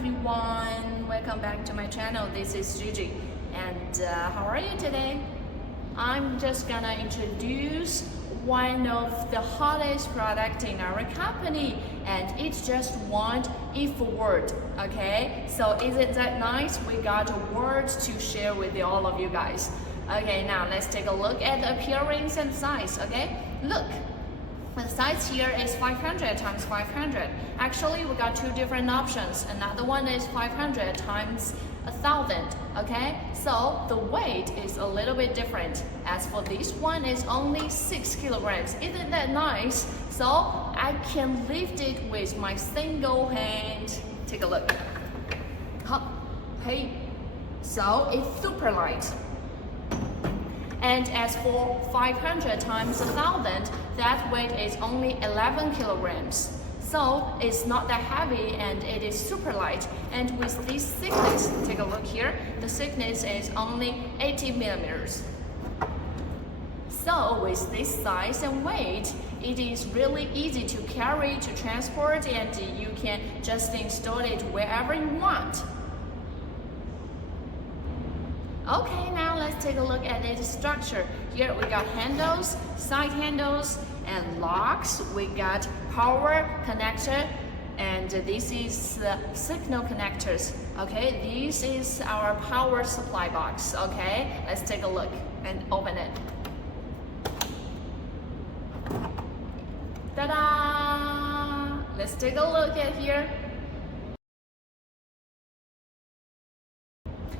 everyone, welcome back to my channel. This is Gigi, and how are you today? I'm just gonna introduce one of the hottest product in our company, and it's just one if word. Okay, so isn't that nice? We got words to share with all of you guys. Okay, now let's take a look at the appearance and size. Okay, look. The size here is 500 times 500. Actually, we got two different options. Another one is 500 times 1000. Okay, so the weight is a little bit different. As for this one, is only 6 kilograms. Isn't that nice? So I can lift it with my single hand. Take a look. Hey, so it's super light. And as for 500 times 1000, that weight is only 11 kilograms. So it's not that heavy and it is super light. And with this thickness, take a look here, the thickness is only 80 millimeters. So with this size and weight, it is really easy to carry, to transport, and you can just install it wherever you want. Okay, now let's take a look at its structure. Here we got handles, side handles, and locks. We got power connector, and this is the signal connectors. Okay, this is our power supply box. Okay, let's take a look and open it. Ta-da! Let's take a look at here.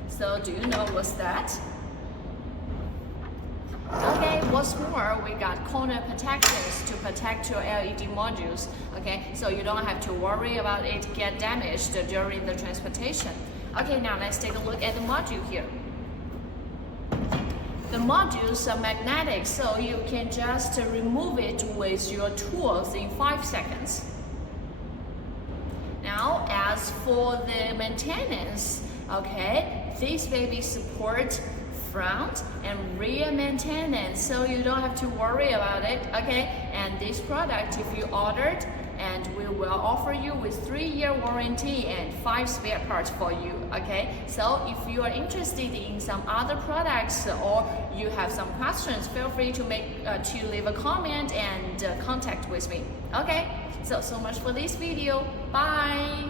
So do you know what's that? Okay, what's more, we got corner protections to protect your LED modules. Okay, so you don't have to worry about it get damaged during the transportation. Okay, now let's take a look at the module here. The modules are magnetic, so you can just remove it with your tools in 5 seconds. Now, as for the maintenance, okay, this baby supports front and rear maintenance, so you don't have to worry about it. Okay, and this product, if you ordered, and we will offer you with 3-year warranty and 5 spare parts for you. Okay, so if you are interested in some other products or you have some questions, feel free to leave a comment and contact with me. Okay, so much for this video. Bye.